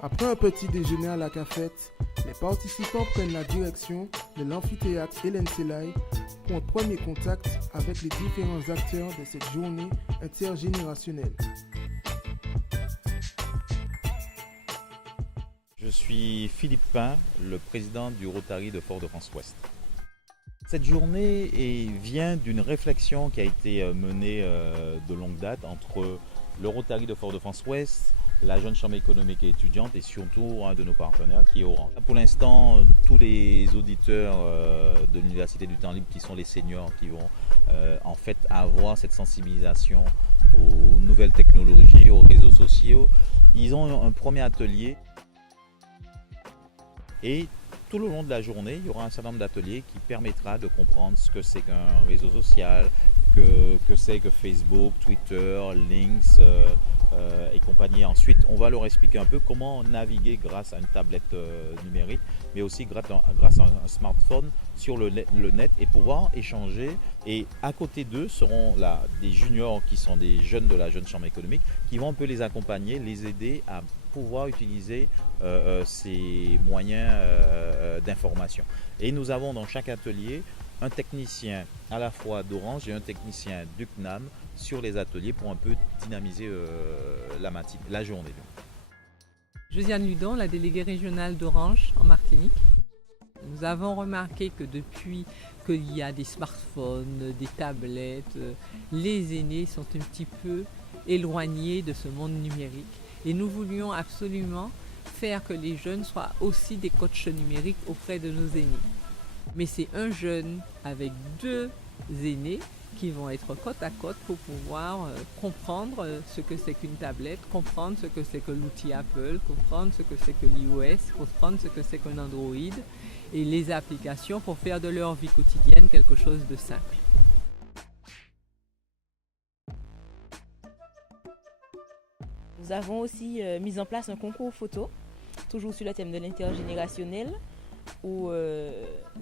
Après un petit déjeuner à la cafette, les participants prennent la direction de l'amphithéâtre Hélène Selaï pour un premier contact avec les différents acteurs de cette journée intergénérationnelle. Je suis Philippe Pain, le président du Rotary de Fort-de-France-Ouest. Cette journée vient d'une réflexion qui a été menée de longue date entre le Rotary de Fort-de-France-Ouest, la Jeune Chambre économique et étudiante et surtout un de nos partenaires qui est Orange. Pour l'instant, tous les auditeurs de l'Université du Temps Libre qui sont les seniors qui vont en fait avoir cette sensibilisation aux nouvelles technologies, aux réseaux sociaux, ils ont un premier atelier. Et tout le long de la journée, il y aura un certain nombre d'ateliers qui permettra de comprendre ce que c'est qu'un réseau social, que c'est que Facebook, Twitter, Links et compagnie. Ensuite, on va leur expliquer un peu comment naviguer grâce à une tablette numérique, mais aussi grâce à un smartphone sur le net et pouvoir échanger. Et à côté d'eux seront là des juniors qui sont des jeunes de la Jeune Chambre économique qui vont un peu les accompagner, les aider à pouvoir utiliser ces moyens d'information. Et nous avons dans chaque atelier un technicien à la fois d'Orange et un technicien du CNAM sur les ateliers pour un peu dynamiser la journée. Josiane Ludon, la déléguée régionale d'Orange en Martinique. Nous avons remarqué que depuis qu'il y a des smartphones, des tablettes, les aînés sont un petit peu éloignés de ce monde numérique. Et nous voulions absolument faire que les jeunes soient aussi des coachs numériques auprès de nos aînés. Mais c'est un jeune avec deux aînés qui vont être côte à côte pour pouvoir comprendre ce que c'est qu'une tablette, comprendre ce que c'est que l'outil Apple, comprendre ce que c'est que l'iOS, comprendre ce que c'est qu'un Android et les applications pour faire de leur vie quotidienne quelque chose de simple. Nous avons aussi mis en place un concours photo, toujours sur le thème de l'intergénérationnel, où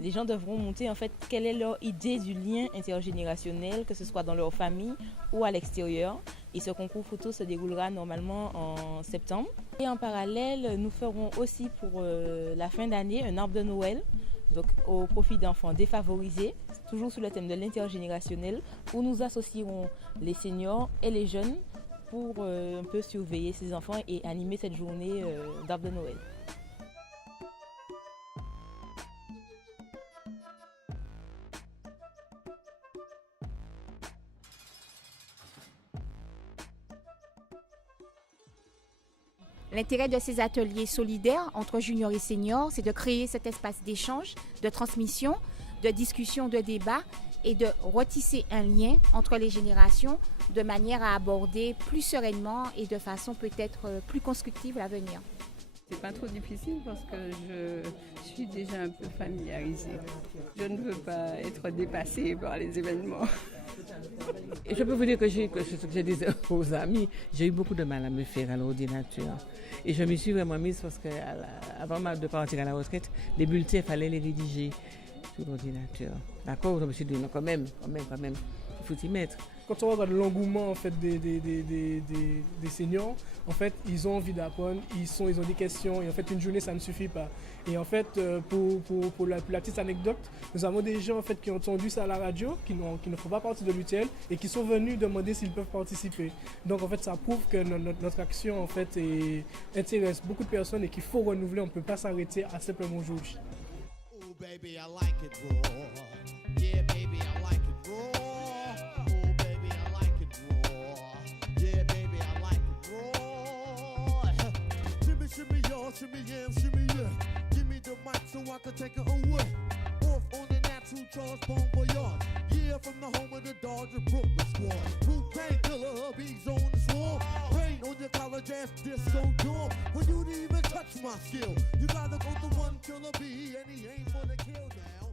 les gens devront monter en fait quelle est leur idée du lien intergénérationnel, que ce soit dans leur famille ou à l'extérieur. Et ce concours photo se déroulera normalement en septembre. Et en parallèle, nous ferons aussi pour la fin d'année un arbre de Noël, donc au profit d'enfants défavorisés, toujours sur le thème de l'intergénérationnel, où nous associerons les seniors et les jeunes pour un peu surveiller ces enfants et animer cette journée d'arbre de Noël. L'intérêt de ces ateliers solidaires entre juniors et seniors, c'est de créer cet espace d'échange, de transmission, de discussion, de débat et de retisser un lien entre les générations de manière à aborder plus sereinement et de façon peut-être plus constructive l'avenir. C'est pas trop difficile parce que je suis déjà un peu familiarisée. Je ne veux pas être dépassée par les événements. Et je peux vous dire que j'ai des aux amis, j'ai eu beaucoup de mal à me faire à l'ordinateur. Et je me suis vraiment mise parce qu'avant de partir à la retraite, les bulletins, il fallait les rédiger sur l'ordinateur. D'accord, je me suis dit non, quand même, il faut s'y mettre. Quand on regarde l'engouement en fait, des seniors, en fait, ils ont envie d'apprendre, ils ont des questions et en fait une journée ça ne suffit pas. Et en fait, pour la petite anecdote, nous avons des gens en fait, qui ont entendu ça à la radio, qui ne font pas partie de l'UTL et qui sont venus demander s'ils peuvent participer. Donc en fait, ça prouve que notre action en fait, intéresse beaucoup de personnes et qu'il faut renouveler, on ne peut pas s'arrêter à simplement aujourd'hui. Oh baby, I like it raw. Yeah baby, I like it raw. Shimmy y'all, shimmy yeah. Give me the mic so I can take it away. Off on the natural Charles Bon Voyage. Yeah, from the home of the Dodger Brooklyn squad. Wu-Tang Killer, hubby's on the swarm. Rain on your college ass disco dorm. For you to even touch my skill, you gotta go to one killer B, and he ain't for the kill now.